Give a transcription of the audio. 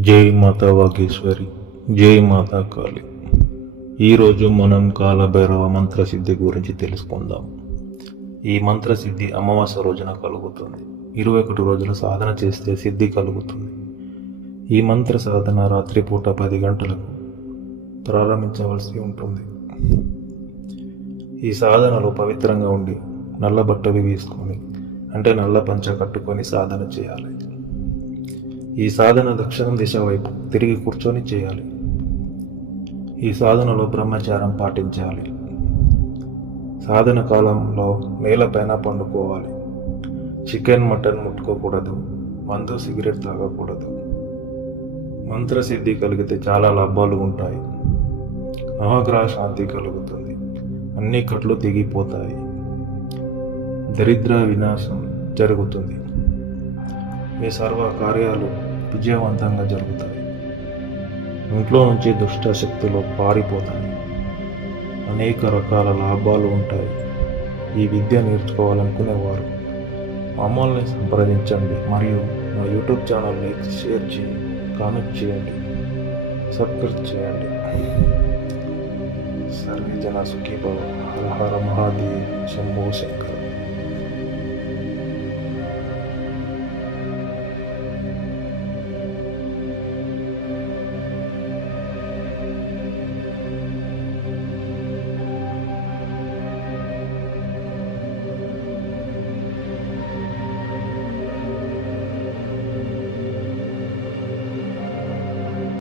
జై మాతా వాగేశ్వరి జై మాతా కాళి. ఈరోజు మనం కాలభైరవ మంత్రసిద్ధి గురించి తెలుసుకుందాం. ఈ మంత్రసిద్ధి అమావాస్య రోజున కలుగుతుంది. ఇరవై ఒకటి రోజుల సాధన చేస్తే సిద్ధి కలుగుతుంది. ఈ మంత్ర సాధన రాత్రిపూట పది గంటలకు ప్రారంభించవలసి ఉంటుంది. ఈ సాధనలో పవిత్రంగా ఉండి నల్ల బట్టలు వేసుకొని అంటే నల్ల పంచ కట్టుకొని సాధన చేయాలి. ఈ సాధన దక్షిణం దిశ వైపు తిరిగి కూర్చొని చేయాలి. ఈ సాధనలో బ్రహ్మచారం పాటించాలి. సాధన కాలంలో నేలపైన పండుకోవాలి. చికెన్ మటన్ ముట్టుకోకూడదు. మందు సిగరెట్ తాగకూడదు. మంత్రసిద్ధి కలిగితే చాలా లాభాలు ఉంటాయి. నవగ్రహ శాంతి కలుగుతుంది. అన్ని కట్లు తెగిపోతాయి. దరిద్ర వినాశం జరుగుతుంది. మీ సర్వ కార్యాలు విజయవంతంగా జరుగుతాయి. ఇంట్లో నుంచి దుష్ట శక్తులు పారిపోతాయి. అనేక రకాల లాభాలు ఉంటాయి. ఈ విద్య నేర్చుకోవాలనుకునేవారు. మమ్మల్ని సంప్రదించండి మరియు మా యూట్యూబ్ ఛానల్ లైక్ షేర్ చేయండి కామెంట్ చేయండి సబ్స్క్రైబ్ చేయండి. సర్వే జన సుఖీ హర హర మహాదేవ్ శంభో శంకర్.